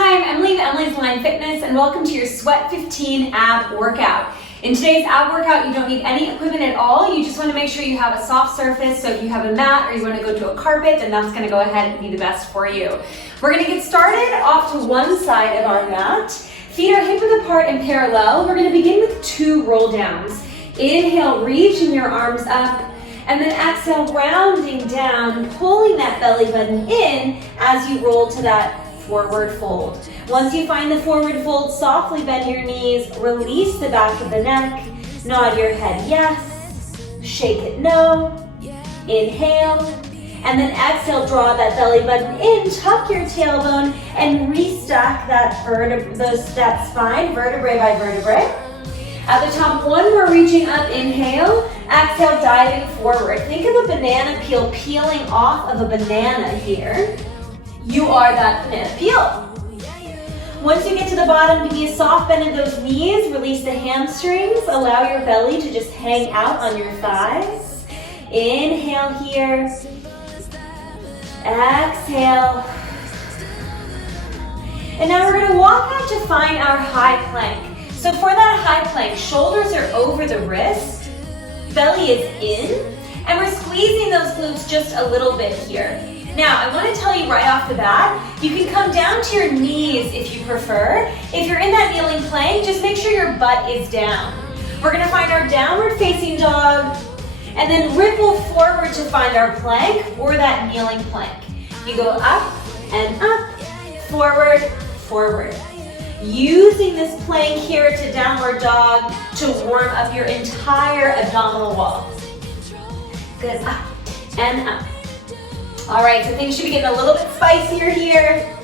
Hi, I'm Emily of Emily's Line Fitness, and welcome to your Sweat 15 ab workout. In today's ab workout, you don't need any equipment at all. You just want to make sure you have a soft surface. So if you have a mat or you want to go to a carpet, then that's going to go ahead and be the best for you. We're going to get started off to one side of our mat. Feet are hip width apart and parallel. We're going to begin with 2 roll downs. Inhale, reaching your arms up, and then exhale, rounding down, pulling that belly button in as you roll to that forward fold. Once you find the forward fold, softly bend your knees, release the back of the neck, nod your head yes, shake it no, inhale, and then exhale, draw that belly button in, tuck your tailbone, and restack that spine, vertebrae by vertebrae. At the top, one more reaching up, inhale, exhale, diving forward. Think of a banana peel peeling off of a banana here. You are that banana peel. Once you get to the bottom, give me a soft bend of those knees, release the hamstrings, allow your belly to just hang out on your thighs. Inhale here, exhale. And now we're gonna walk out to find our high plank. So for that high plank, shoulders are over the wrist, belly is in, and we're squeezing those glutes just a little bit here. Now, I want to tell you right off the bat, you can come down to your knees if you prefer. If you're in that kneeling plank, just make sure your butt is down. We're going to find our downward facing dog, and then ripple forward to find our plank or that kneeling plank. You go up and up, forward, forward. Using this plank here to downward dog to warm up your entire abdominal wall. Good, up and up. All right, so things should be getting a little bit spicier here.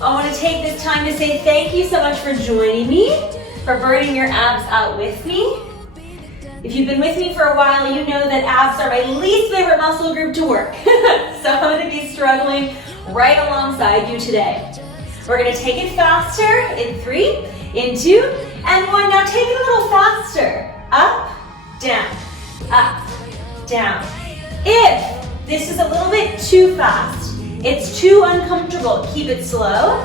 I want to take this time to say thank you so much for joining me, for burning your abs out with me. If you've been with me for a while, you know that abs are my least favorite muscle group to work. So I'm going to be struggling right alongside you today. We're going to take it faster in 3, in 2, and 1. Now take it a little faster. Up, down, up, down. If this is a little bit too fast, it's too uncomfortable, keep it slow.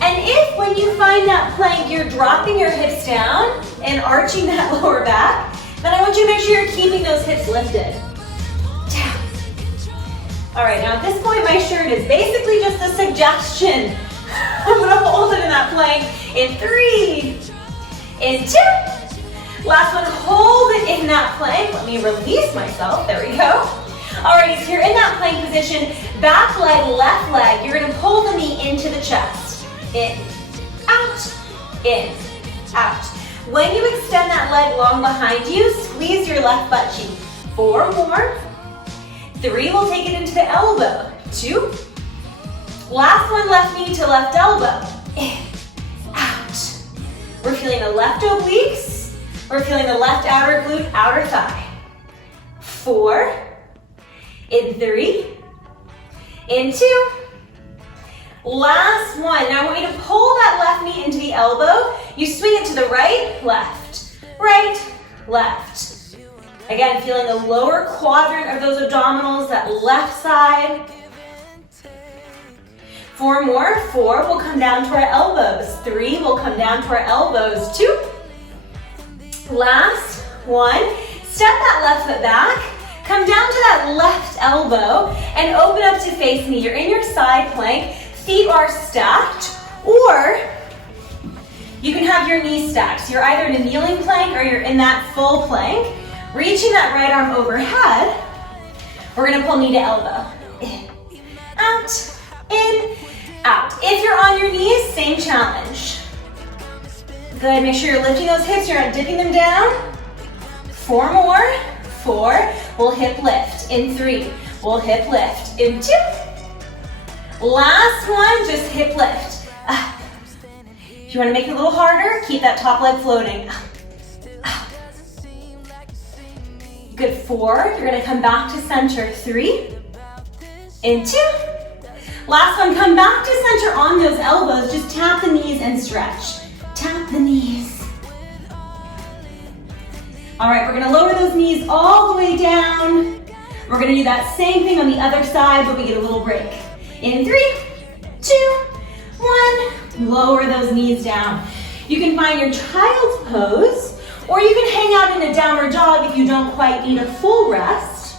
And if when you find that plank, you're dropping your hips down and arching that lower back, then I want you to make sure you're keeping those hips lifted. Down. All right, now at this point, my shirt is basically just a suggestion. I'm gonna hold it in that plank in 3, in 2. Last one, hold it in that plank. Let me release myself, there we go. All right, so you're in that plank position, back leg, left leg. You're gonna pull the knee into the chest. In, out. When you extend that leg long behind you, squeeze your left butt cheek. 4 more. 3, we'll take it into the elbow. 2. Last one, left knee to left elbow. In, out. We're feeling the left obliques. We're feeling the left outer glute, outer thigh. 4. In 3, in 2, last one. Now I want you to pull that left knee into the elbow. You swing it to the right, left. Again, feeling the lower quadrant of those abdominals, that left side. 4 more, 4, we'll come down to our elbows. 3, we'll come down to our elbows. 2, last 1, step that left foot back. Come down to that left elbow and open up to face me. You're in your side plank, feet are stacked, or you can have your knees stacked. So you're either in a kneeling plank or you're in that full plank. Reaching that right arm overhead, we're gonna pull knee to elbow. In, out. If you're on your knees, same challenge. Good, make sure you're lifting those hips, you're not dipping them down. 4 more. 4, we'll hip lift. In 3, we'll hip lift. In 2, last one, just hip lift. Up. If you want to make it a little harder, keep that top leg floating. Up. Good, 4, you're gonna come back to center. 3, in 2, last one, come back to center on those elbows, just tap the knees and stretch. Tap the knees. All right, we're gonna lower those knees all the way down. We're gonna do that same thing on the other side, but we get a little break. In 3, 2, 1, one, lower those knees down. You can find your child's pose, or you can hang out in a downward dog if you don't quite need a full rest.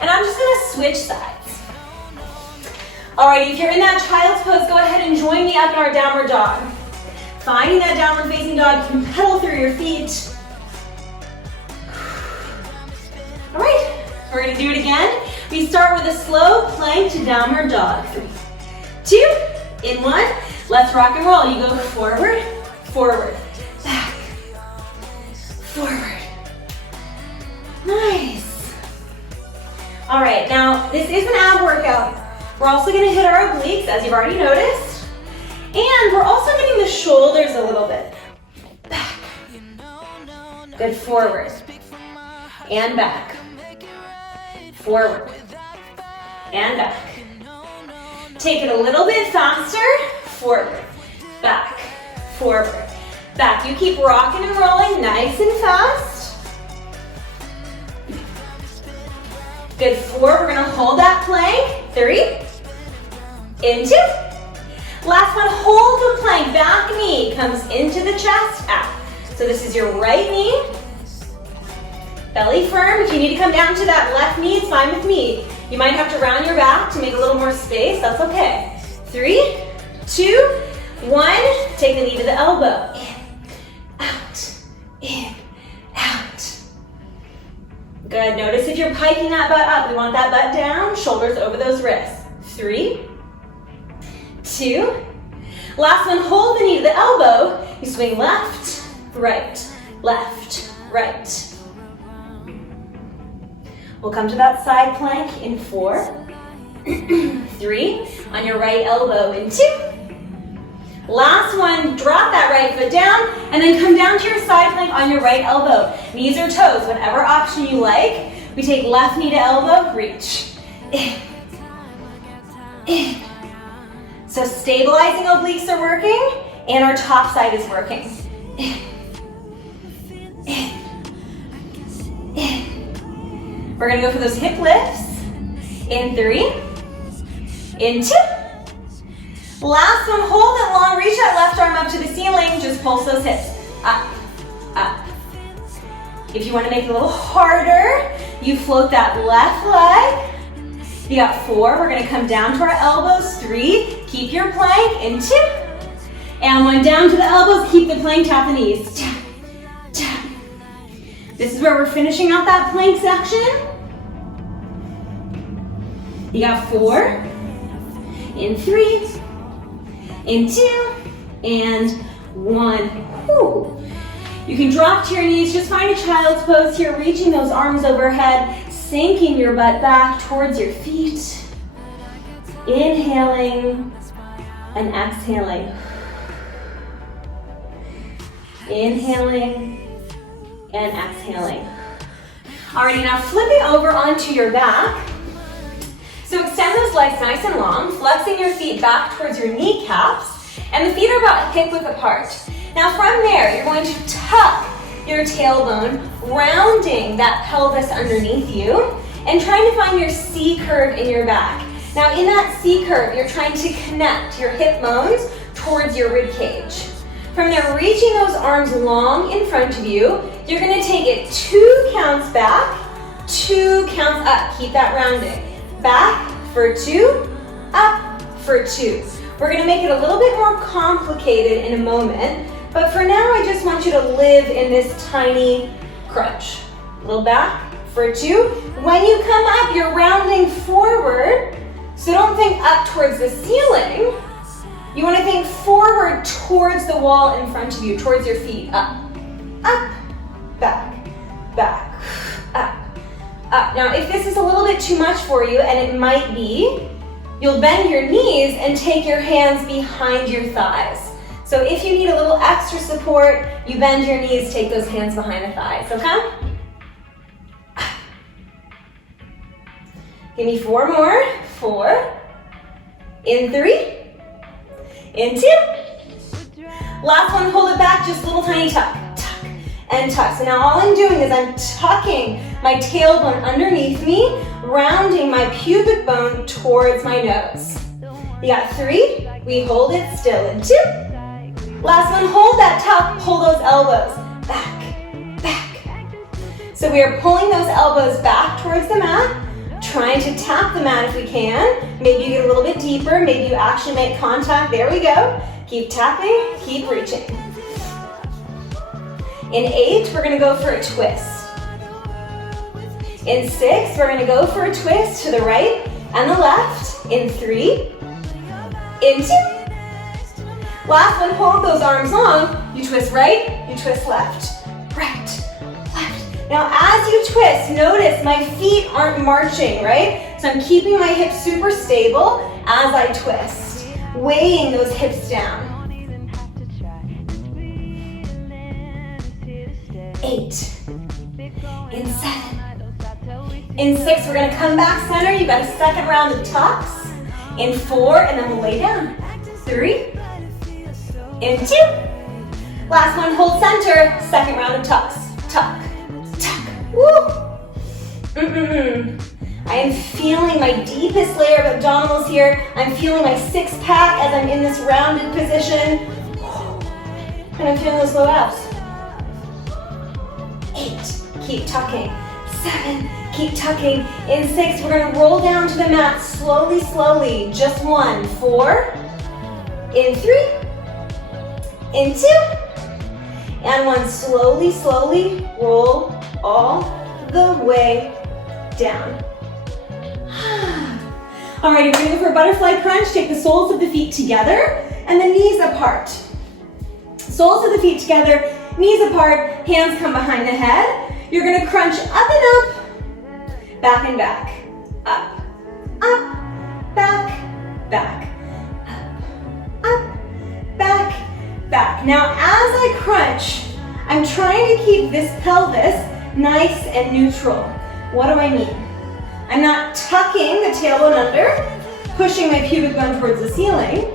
And I'm just gonna switch sides. Alrighty, if you're in that child's pose, go ahead and join me up in our downward dog. Finding that downward facing dog, you can pedal through your feet. All right, we're gonna do it again. We start with a slow plank to downward dog. 3, 2, in 1. Let's rock and roll. You go forward, forward, back, forward. Nice. All right, now this is an ab workout. We're also gonna hit our obliques, as you've already noticed. And we're also getting the shoulders a little bit. Back. Good, forward. And back. Forward. And back. Take it a little bit faster. Forward. Back. Forward. Back. You keep rocking and rolling nice and fast. Good, 4. We're gonna hold that plank. 3. In 2. Last one, hold the plank. Back knee comes into the chest, out. So this is your right knee. Belly firm. If you need to come down to that left knee, it's fine with me. You might have to round your back to make a little more space. That's okay. 3, 2, 1. Take the knee to the elbow. In, out, in, out. Good. Notice if you're piking that butt up. We want that butt down, shoulders over those wrists. 3, 2. Last one, hold the knee to the elbow. You swing left, right, left, right. We'll come to that side plank in 4, 3, on your right elbow in 2. Last one, drop that right foot down and then come down to your side plank on your right elbow. Knees or toes, whatever option you like. We take left knee to elbow, reach. In, in. So stabilizing obliques are working and our top side is working. In, in, in. We're gonna go for those hip lifts. In 3, in 2. Last one, hold it long, reach that left arm up to the ceiling, just pulse those hips. Up, up. If you wanna make it a little harder, you float that left leg. You got 4, we're gonna come down to our elbows. 3, keep your plank, in 2. And 1, down to the elbows, keep the plank, tap the knees. Tap, tap. This is where we're finishing out that plank section. You got 4, in 3, in 2, and 1. Whew. You can drop to your knees, just find a child's pose here, reaching those arms overhead, sinking your butt back towards your feet. Inhaling and exhaling. Inhaling and exhaling. Alrighty, now flipping over onto your back. So extend those legs nice and long, flexing your feet back towards your kneecaps, and the feet are about hip width apart. Now from there, you're going to tuck your tailbone, rounding that pelvis underneath you, and trying to find your C curve in your back. Now in that C curve, you're trying to connect your hip bones towards your rib cage. From there, reaching those arms long in front of you, you're gonna take it 2 counts back, 2 counts up. Keep that rounding. Back for 2, up for 2. We're gonna make it a little bit more complicated in a moment, but for now, I just want you to live in this tiny crunch. A little back for 2. When you come up, you're rounding forward, so don't think up towards the ceiling. You wanna think forward towards the wall in front of you, towards your feet. Up, up, back, back, up, up. Now, if this is a little bit too much for you, and it might be, you'll bend your knees and take your hands behind your thighs. So if you need a little extra support, you bend your knees, take those hands behind the thighs, okay? Give me 4 more. 4, in 3, in 2. Last one, hold it back, just a little tiny tuck, tuck, and tuck. So now all I'm doing is I'm tucking my tailbone underneath me, rounding my pubic bone towards my nose. You got 3, We hold it still in 2. Last one, hold that tuck, pull those elbows back, back. So we are pulling those elbows back towards the mat, trying to tap the mat if we can. Maybe you get a little bit deeper, maybe you actually make contact. There we go. Keep tapping, keep reaching. In 8, we're gonna go for a twist. In 6, we're gonna go for a twist to the right and the left. In 3, in 2. Last one, hold those arms long. You twist right, you twist left, right, left. Now as you twist, notice my feet aren't marching, right? So I'm keeping my hips super stable as I twist, weighing those hips down. 8, in 7, in 6, we're gonna come back center. You got a second round of tucks. In 4, and then we'll lay down. 3, in 2. Last one, hold center. Second round of tucks. Tuck, tuck, woo. I am feeling my deepest layer of abdominals here. I'm feeling my 6-pack as I'm in this rounded position. And I'm feeling those low abs. 8, keep tucking. 7, keep tucking. In 6, we're gonna roll down to the mat slowly, slowly. Just 1, 4, in 3, in 2, and 1, slowly, slowly, roll all the way down. All right, we're gonna go for a butterfly crunch. Take the soles of the feet together and the knees apart. Soles of the feet together, knees apart, hands come behind the head. You're gonna crunch up and up, back and back, up, up, back, back, up, back, back. Now, as I crunch, I'm trying to keep this pelvis nice and neutral. What do I mean? I'm not tucking the tailbone under, pushing my pubic bone towards the ceiling,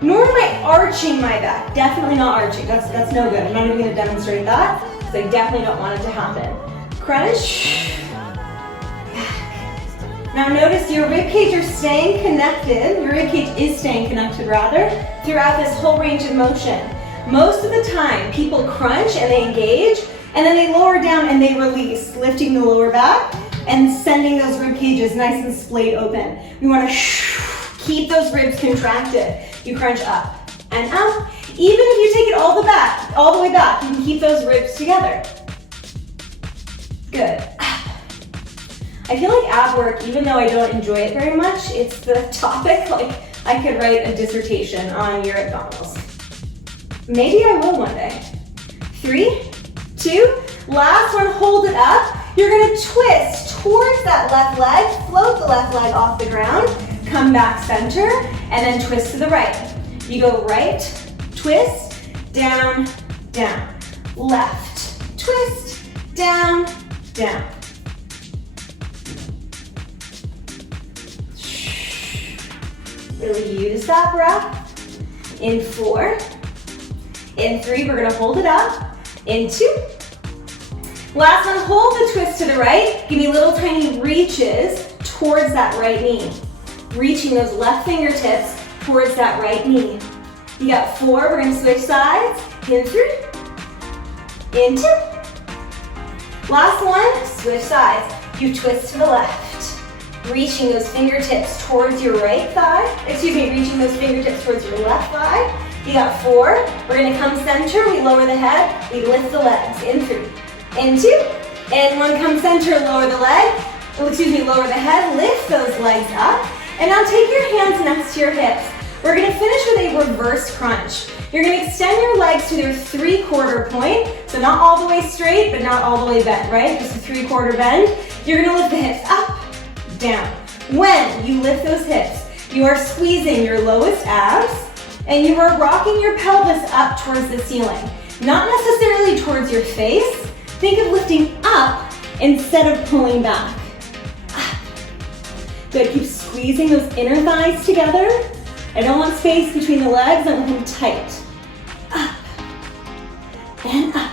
nor am I arching my back. Definitely not arching. That's no good. I'm not even gonna demonstrate that, because I definitely don't want it to happen. Crunch, back. Now notice your ribcage are staying connected. Your ribcage is staying connected, rather, throughout this whole range of motion. Most of the time, people crunch and they engage, and then they lower down and they release, lifting the lower back and sending those rib cages nice and splayed open. We want to keep those ribs contracted. You crunch up and up. Even if you take it all the way back, you can keep those ribs together. Good. I feel like ab work, even though I don't enjoy it very much, it's the topic, like I could write a dissertation on your abdominals. Maybe I will one day. 3, 2, last one, hold it up. You're gonna twist towards that left leg, float the left leg off the ground, come back center, and then twist to the right. You go right, twist, down, down. Left, twist, down, down. Really use that breath. In 4, in 3, we're gonna hold it up. In 2, last one, hold the twist to the right. Give me little tiny reaches towards that right knee. Reaching those left fingertips towards that right knee. You got 4, we're gonna switch sides. In 3, in 2. Last one, switch sides. You twist to the left. Reaching those fingertips towards your right thigh. Reaching those fingertips towards your left thigh. You got 4, we're gonna come center, we lower the head, we lift the legs. In 3, in 2, and 1, come center, lower the leg, lower the head, lift those legs up, and now take your hands next to your hips. We're gonna finish with a reverse crunch. You're gonna extend your legs to their 3/4 point, so not all the way straight, but not all the way bent, right? Just a 3/4 bend. You're gonna lift the hips up, down. When you lift those hips, you are squeezing your lowest abs, and you are rocking your pelvis up towards the ceiling. Not necessarily towards your face. Think of lifting up instead of pulling back. Up. Good, keep squeezing those inner thighs together. I don't want space between the legs, I want them tight. Up, and up.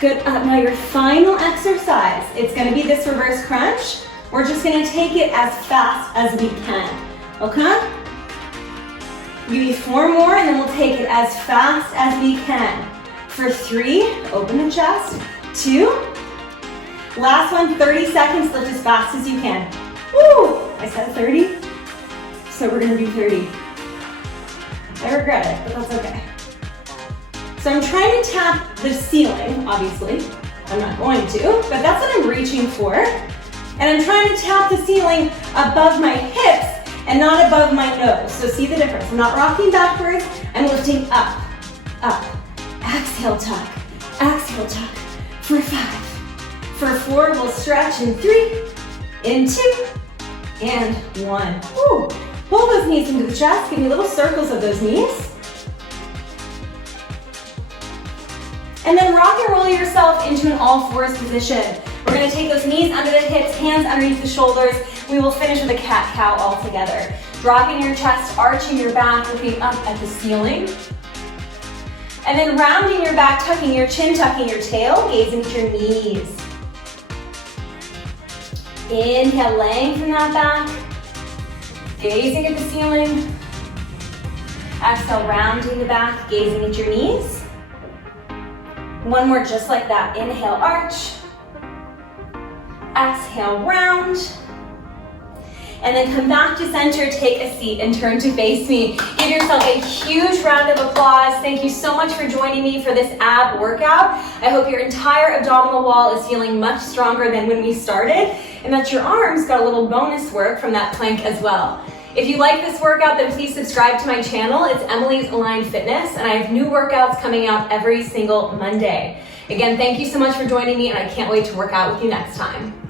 Good, up. Now your final exercise, it's gonna be this reverse crunch. We're just gonna take it as fast as we can, okay? Give you 4 more and then we'll take it as fast as we can. For 3, open the chest. 2, last one, 30 seconds, lift as fast as you can. Woo! I said 30, so we're gonna do 30. I regret it, but that's okay. So I'm trying to tap the ceiling, obviously. I'm not going to, but that's what I'm reaching for. And I'm trying to tap the ceiling above my hips and not above my nose. So see the difference. I'm not rocking backwards, I'm lifting up, up. Exhale, tuck, exhale, tuck. For 5, for 4, we'll stretch in 3, in 2, and 1. Woo. Pull those knees into the chest, give me little circles of those knees. And then rock and roll yourself into an all-fours position. We're gonna take those knees under the hips, hands underneath the shoulders. We will finish with a cat-cow all together. Dropping your chest, arching your back, looking up at the ceiling. And then rounding your back, tucking your chin, tucking your tail, gazing at your knees. Inhale, lengthen that back. Gazing at the ceiling. Exhale, rounding the back, gazing at your knees. One more just like that. Inhale, arch. Exhale, round. And then come back to center, take a seat, and turn to face me. Give yourself a huge round of applause. Thank you so much for joining me for this ab workout. I hope your entire abdominal wall is feeling much stronger than when we started, and that your arms got a little bonus work from that plank as well. If you like this workout, then please subscribe to my channel. It's Emily's Aligned Fitness, and I have new workouts coming out every single Monday. Again, thank you so much for joining me, and I can't wait to work out with you next time.